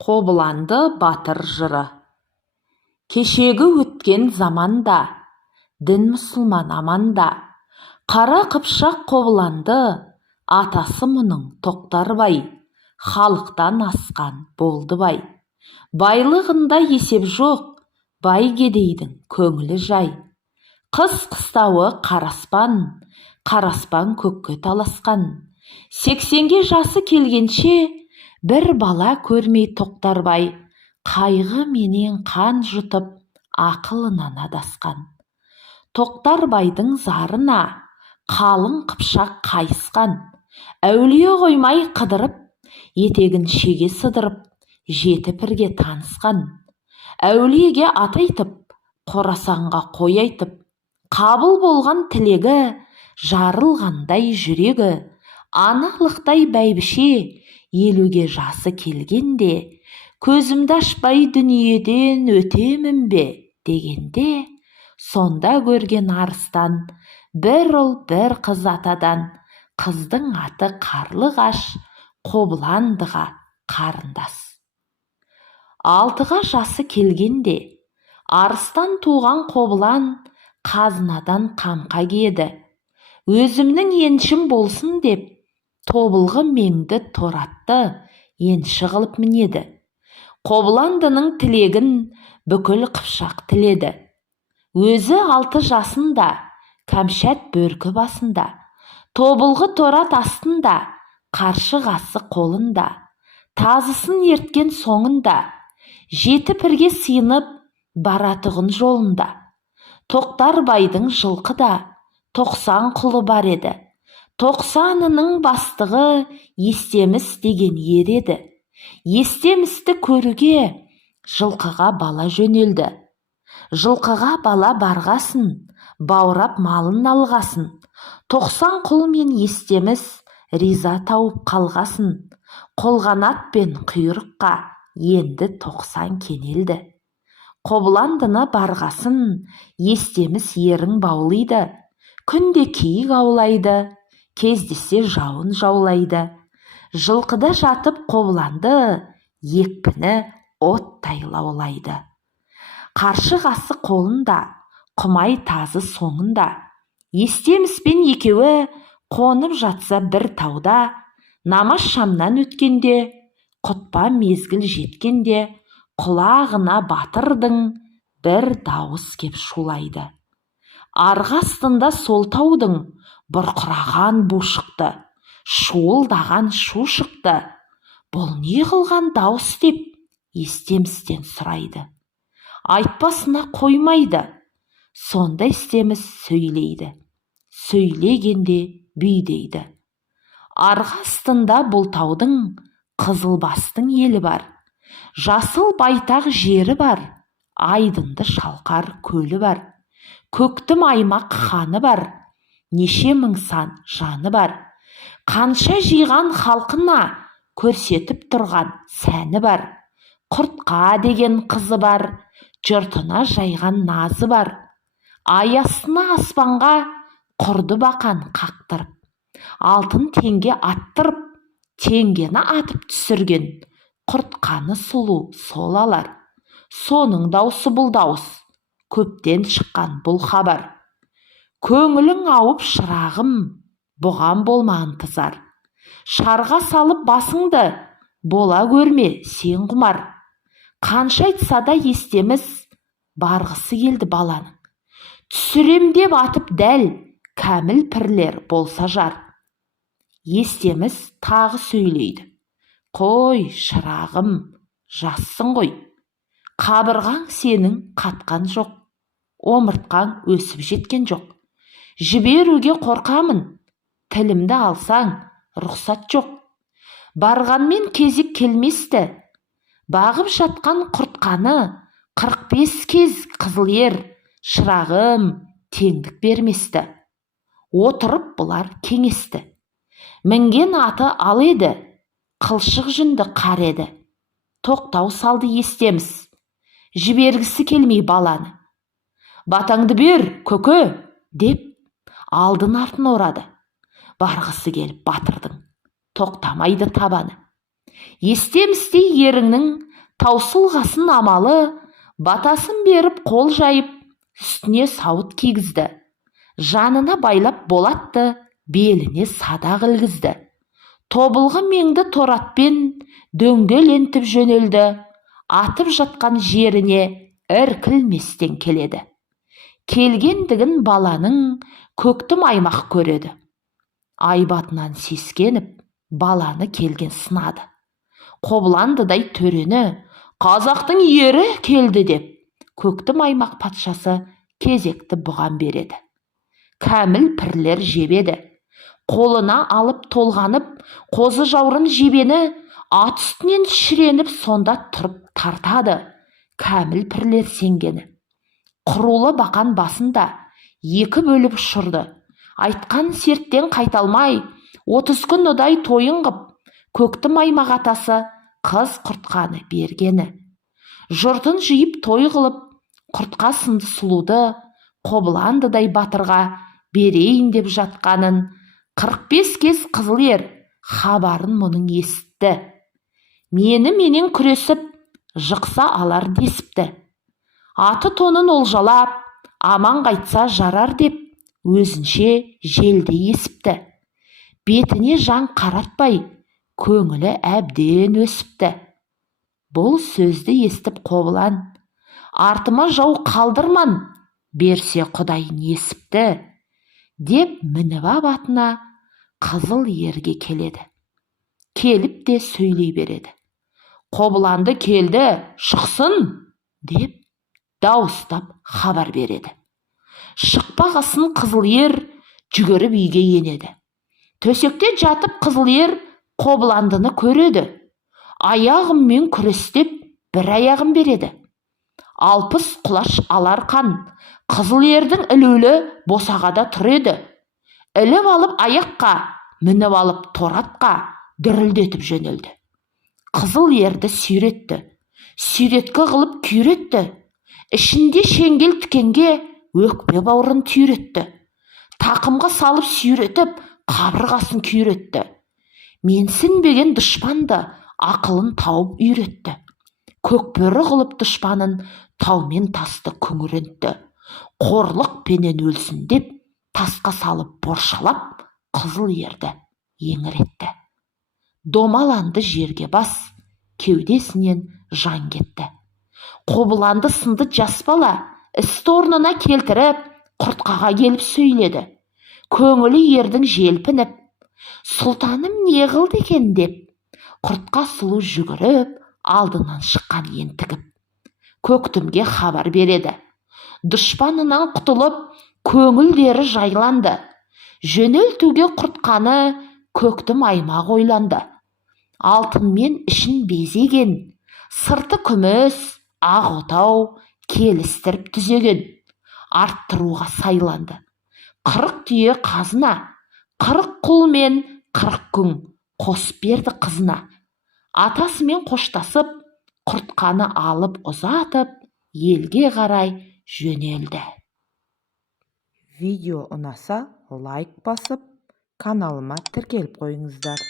Қобыланды батыр жыры. Кешегі өткен заманда, дін мұсылман аманда, қара қыпшақ Қобыланды, атасы мұның Тоқтарбай, халықтан асқан болды бай. Байлығында есеп жоқ, бай-кедейдің көңілі жай. Қыс қыстауы қараспан, қараспан көкке таласқан. 80-ге жасы келгенше, бір бала көрмей Тоқтарбай, қайғы менен қан жұтып, ақылынан адасқан. Тоқтарбайдың зарына қалың қыпшақ қайысқан. Әулие қоймай қыдырып, етегін шеге сыдырып, жеті пірге танысқан. Әулиеге ат айтып, Қорасанға қой айтып, қабыл болған тілегі, жарылғандай жүрегі. Аналықтай бәйбіше, 50-ге жасы келгенде, көзімді ашпай дүниеден өтемін бе дегенде, сонда көрген арыстан, бір ұл бір қыз атадан, қыздың аты Қарлығаш, Қобыландыға қарындас. 6-ға жасы келгенде, арыстан туған Қобылан қазынадан қамқа киеді. Өзімнің еншім болсын деп, тобылғы меңді торатты енші қылып мінеді. Қобыландының тілегін бүкіл қыпшақ тіледі. Өзі 6 жасында, кәмшат бөркі басында, тобылғы торат астында, қаршығасы қолында, тазысын ерткен соңында, жеті пірге сыйынып, баратұғын жолында. Тоқтарбайдың жылқыда 90 құлы бар еді. 90-ының бастығы Естеміс деген ер еді. Естемісті көруге жылқыға бала жөнелді. Жылқыға бала барғасын, баурап малын алғасын. 90 құл мен Естеміс риза тауып қалғасын. Қолғанат пен құйрыққа енді 90 кенелді. Қобыландыны барғасын, Естеміс ерің баулайды. Күнде киік аулайды, кездесе жауын жаулайды. Жылқыда жатып Қобыланды, екпіні оттай лаулайды. Қаршығасы қолында, құмай тазы соңында. Естеміспен екеуі қонып жатса бір тауда, намаз шамнан өткенде, құтпа мезгіл жеткенде, құлағына батырдың бір дауыс кеп шулайды. Арғы астында сол таудың бұрқыраған бу шықты, шуылдаған шу шықты. Бұл не қылған дауыс деп Естемістен сұрайды. Айтпасына қоймайды. Сонда Естеміс сөйлейді. Сөйлегенде бүйдейді. Арғы астында бұл таудың Қызылбастың елі бар. Жасыл байтақ жері бар. Айдынды шалқар көлі бар. Көктім аймақ ханы бар. Неше мың сан жаны бар. Қанша жиған халқына көрсетіп тұрған сәні бар. Құртқа деген қызы бар. Жұртына жайған назы бар. Аясына аспанға құрды бақан қақтырып. Алтын теңге аттырып, теңгені атып түсірген. Құртқаны сұлу сол алар. Соның даусы бұл дауыс. Көптен шыққан бұл хабар. Көңілің ауып шырағым, бұған болма ынтызар. Шарға салып басыңды, бола көрме сен құмар. Қанша айтса да Естеміс барғысы келді баланың. Түсірем деп атып дәл, кәміл пірлер болса жар. Естеміс тағы сөйлейді. Қой, шырағым, жассың ғой. Қабырғаң сенің қатқан жоқ. Омыртқаң өсіп жеткен жоқ. Жіберуге қорқамын. Тілімді алсаң, рұқсат жоқ. Барғанмен кезек келместі. Бағып жатқан құртқаны 45 кез қызыл ер, шырағым, теңдік берместі. Отырып бұлар кеңесті. Мінген аты ал еді, қылшық жүнді қар еді. Тоқтау салды Естеміс. Жібергісі келмей баланы. Батаңды бер, көкө, деп алдын артын орады. Барғысы келіп батырдың. Тоқтамайды табаны. Естемістей еріңнің таусылғасын амалы, батасын беріп қол жайып, үстіне сауыт кигізді. Жанына байлап болатты, беліне садақ ілгізді. Тобылғы меңді торатпен дөңгелентіп жөнелді. Атып жатқан жеріне іркілместен келеді. Келгендігін баланың көктім аймақ көреді. Айбатынан сескеніп, баланы келген сынады. Қобыландыдай төрені қазақтың ері келді деп, көктім аймақ патшасы кезекті бұған береді. Кәміл пірлер жебеді. Қолына алып толғанып, қозы жаурын жебені ат үстінен шіреніп сонда тұрып тартады. Кәміл пірлер сенгені. Құрулы бақан басында екі бөліп ұшырды. Айтқан серттен қайталмай, 30 күн ұдай тойын қып, көктім аймақ атасы қыз құртқаны бергені. Жұртын жиып той қылып, құртқа сынды сұлуды, Қобыландыдай батырға берейін деп жатқанын 45 кез қызыл ер хабарын мұның есітті. Менен күресіп, жықса алар десіпті. Аты тонын олжалап, аман қайтса жарар деп, өзінше желді есіпті. Бетіне жан қаратпай, көңілі әбден өсіпті. Бұл сөзді естіп Қобылан, артыма жау қалдырман, берсе Құдай несіпті, деп мініп ап атына қызыл ерге келеді. Келіп те сөйлей береді. Қобыланды келді, шықсын, деп дауыстап хабар береді. Шықпағасын қызыл ер жүгіріп үйге енеді. Төсекте жатып қызыл ер Қобыландыны көреді. Аяғыммен күрестеп бір аяғын береді. 60 құлаш алар қан қызыл ердің ілулі босағада тұр еді. Іліп алып аяққа, мініп алып торатқа дүрілдетіп жөнелді. Қызыл ерді сүйретті. Сүйреткі қылып күйретті. Ішінде шеңгел тікенге өкпе бауырын түйретті. Тақымға салып сүйретіп, қабырғасын күйретті. Менсінбеген дұшпанды ақылын тауып үйретті. Көкбөрі қылып дұшпанын таумен тасты күңірентті. Қорлық пенен өлсін деп, тасқа салып боршалап, қызыл ерді еңіретті. Домаланды жерге бас, кеудесінен жан кетті. Қобыланды сынды жас бала істі орнына келтіріп, құртқаға келіп сөйледі. Көңілі ердің желпініп, сұлтаным не қылды екен деп, құртқа сұлу жүгіріп, алдынан шыққан ентігіп. Көктімге хабар береді. Дұшпанынан құтылып, көңілдері жайланды. Жөнелтуге құртқаны көктім аймақ ойланды. Алтынмен ішін безеген, сырты күміс, ақ отау келістіріп түзеген. Арттыруға сайланды. 40 түйе қазына, 40 құл мен 40 күң қосып берді қызына. Атасымен қоштасып, құртқаны алып ұзатып, елге қарай жөнелді. Видео ұнаса, лайк басып, каналыма тіркеліп қойыңыздар.